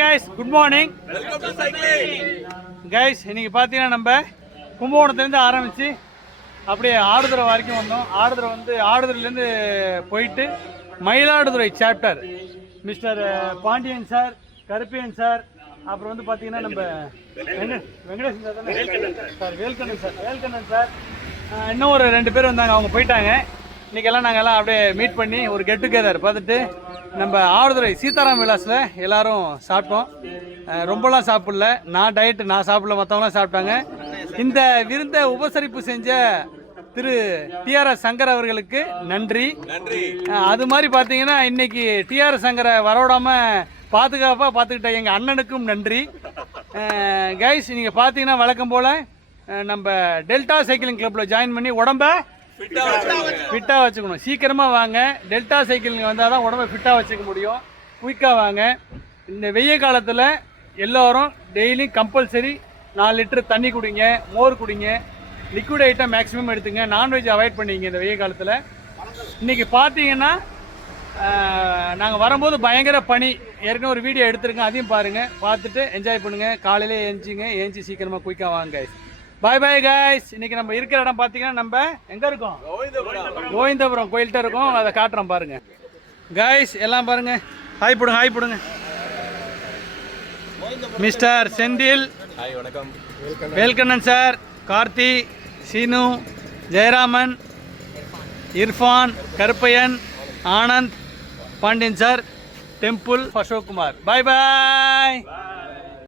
Guys good morning. Guys இன்னைக்கு பார்த்தீங்கன்னா நம்ம கும்பகோணத்துலேருந்து ஆரம்பித்து அப்படியே ஆடுதுறை வரைக்கும் வந்தோம். ஆடுதுறையிலேருந்து போயிட்டு Mayiladuthurai chapter mister Pandian sir, Karuppiyan sir, அப்புறம் வந்து பார்த்தீங்கன்னா நம்ம வெங்கடேசன் சார் தானே சார், வேல்கண்ணன் சார், இன்னும் ஒரு 2 பேர் வந்தாங்க, அவங்க போயிட்டாங்க. இன்றைக்கெல்லாம் நாங்கள் எல்லாம் அப்படியே மீட் பண்ணி ஒரு கெட் டுகெதர் பார்த்துட்டு நம்ம ஆடுதுறை சீதாராம் விலாஸில் எல்லோரும் சாப்பிட்டோம். ரொம்பலாம் சாப்பிடல, நான் டயட்டு, நான் சாப்பிடல, மற்றவங்களாம் சாப்பிட்டாங்க. இந்த விருந்தை உபசரிப்பு செஞ்ச திரு டிஆர்எஸ் சங்கர் அவர்களுக்கு நன்றி. அது மாதிரி பார்த்தீங்கன்னா இன்னைக்கு டிஆர்எஸ் சங்கரை வரவிடாமல் பாதுகாப்பாக பார்த்துக்கிட்ட எங்கள் அண்ணனுக்கும் நன்றி. கைஸ் நீங்கள் பார்த்தீங்கன்னா வழக்கம் போல் நம்ம டெல்டா சைக்கிளிங் கிளப்பில் ஜாயின் பண்ணி உடம்ப ஃபிட்டாக வச்சுக்கணும். சீக்கிரமாக வாங்க, டெல்டா சைக்கிளிங் வந்தால் தான் உடம்பை ஃபிட்டாக வச்சுக்க முடியும். குயிக்காக வாங்க. இந்த வெய்ய காலத்தில் எல்லோரும் டெய்லி கம்பல்சரி 4 லிட்டர் தண்ணி குடிங்க, மோர் குடிங்க, லிக்விட் ஐட்டம் மேக்ஸிமம் எடுத்துங்க, நான்வெஜ் அவாய்ட் பண்ணிங்க இந்த வெய்ய காலத்தில். இன்றைக்கி பார்த்தீங்கன்னா நாங்கள் வரும்போது பயங்கர பனி, ஏற்கனவே ஒரு வீடியோ எடுத்துருக்கேன், அதையும் பாருங்கள், பார்த்துட்டு என்ஜாய் பண்ணுங்கள். காலையிலே ஏஞ்சி சீக்கிரமாக குயிக்காக வாங்க கைஸ். பாய் பாய் கைஸ். இன்னைக்கு நம்ம இருக்கிற இடம் பார்த்தீங்கன்னா நம்ம எங்கே இருக்கோம்? கோவிந்தபுரம் கோயில்கிட்ட இருக்கோம், அதை காட்டுறோம் பாருங்க கைஸ். எல்லாம் பாருங்க, ஹாய் போடுங்க. Mister Senthil, Velkannan sir, Karthi, Seenu, Jayaraman, Irfan, Karuppaiyan, Anand, Pandian sir, temple, Ashok Kumar. Bye பாய்.